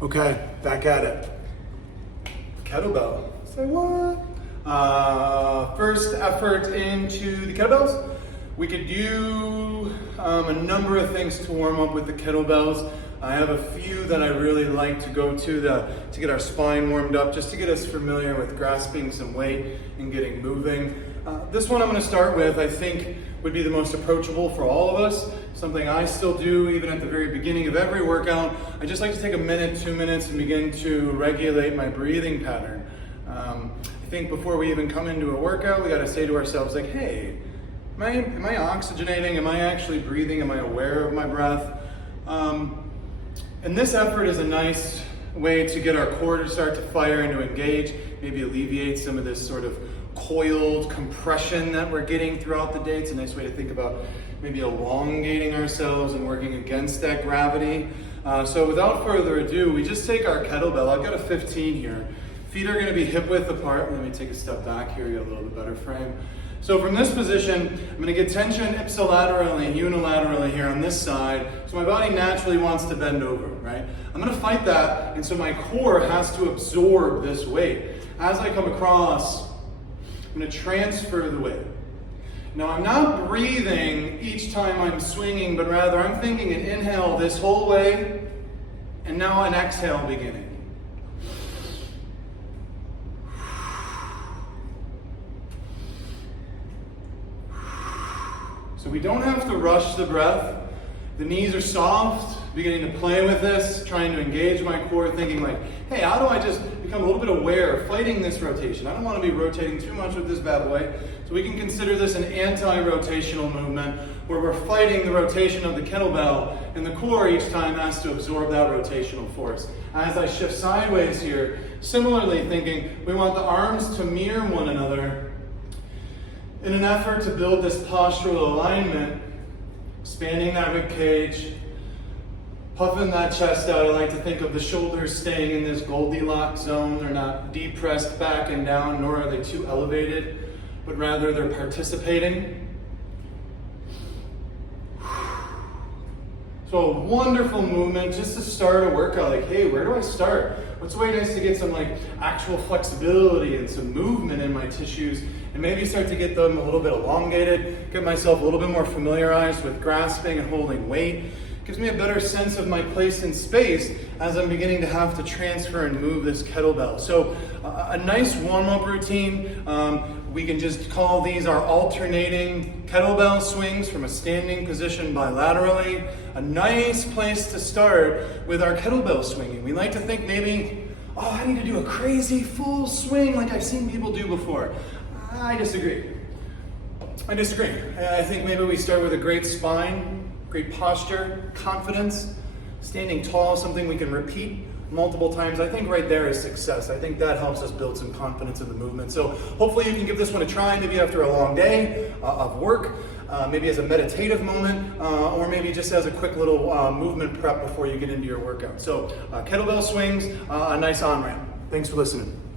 Okay, back at it. Kettlebell. Say what? First effort into the kettlebells. We could do a number of things to warm up with the kettlebells. I have a few that I really like to go to get our spine warmed up, just to get us familiar with grasping some weight and getting moving. This one I'm going to start with, I think, would be the most approachable for all of us. Something I still do even at the very beginning of every workout. I just like to take a minute, 2 minutes, and begin to regulate my breathing pattern. I think before we even come into a workout, we got to say to ourselves, like, hey, am I oxygenating? Am I actually breathing? Am I aware of my breath? And this effort is a nice way to get our core to start to fire and to engage, maybe alleviate some of this sort of coiled compression that we're getting throughout the day. It's a nice way to think about maybe elongating ourselves and working against that gravity. So without further ado, we just take our kettlebell. I've got a 15 here. Feet are going to be hip width apart. Let me take a step back here, get a little bit better frame. So from this position, I'm going to get tension ipsilaterally, unilaterally here on this side. So my body naturally wants to bend over, right? I'm going to fight that, and so my core has to absorb this weight. As I come across, I'm going to transfer the weight. Now I'm not breathing each time I'm swinging, but rather I'm thinking an inhale this whole way, and now an exhale beginning. So we don't have to rush the breath. The knees are soft, beginning to play with this, trying to engage my core, thinking like, hey, how do I just become a little bit aware, fighting this rotation? I don't want to be rotating too much with this bad boy. So we can consider this an anti-rotational movement where we're fighting the rotation of the kettlebell, and the core each time has to absorb that rotational force. As I shift sideways here, similarly thinking we want the arms to mirror one another in an effort to build this postural alignment, expanding that rib cage, puffing that chest out. I like to think of the shoulders staying in this Goldilocks zone. They're not depressed back and down, nor are they too elevated, but rather they're participating. So a wonderful movement just to start a workout. Like, hey, where do I start? What's a way nice to get some like actual flexibility and some movement in my tissues, and maybe start to get them a little bit elongated, get myself a little bit more familiarized with grasping and holding weight. Gives me a better sense of my place in space as I'm beginning to have to transfer and move this kettlebell. So a nice warm-up routine. We can just call these our alternating kettlebell swings from a standing position bilaterally. A nice place to start with our kettlebell swinging. We like to think maybe, oh, I need to do a crazy full swing like I've seen people do before. I disagree. I think maybe we start with a great spine, great posture, confidence, standing tall, something we can repeat multiple times. I think right there is success. I think that helps us build some confidence in the movement. So hopefully you can give this one a try, maybe after a long day of work, maybe as a meditative moment, or maybe just as a quick little movement prep before you get into your workout. So kettlebell swings, a nice on-ramp. Thanks for listening.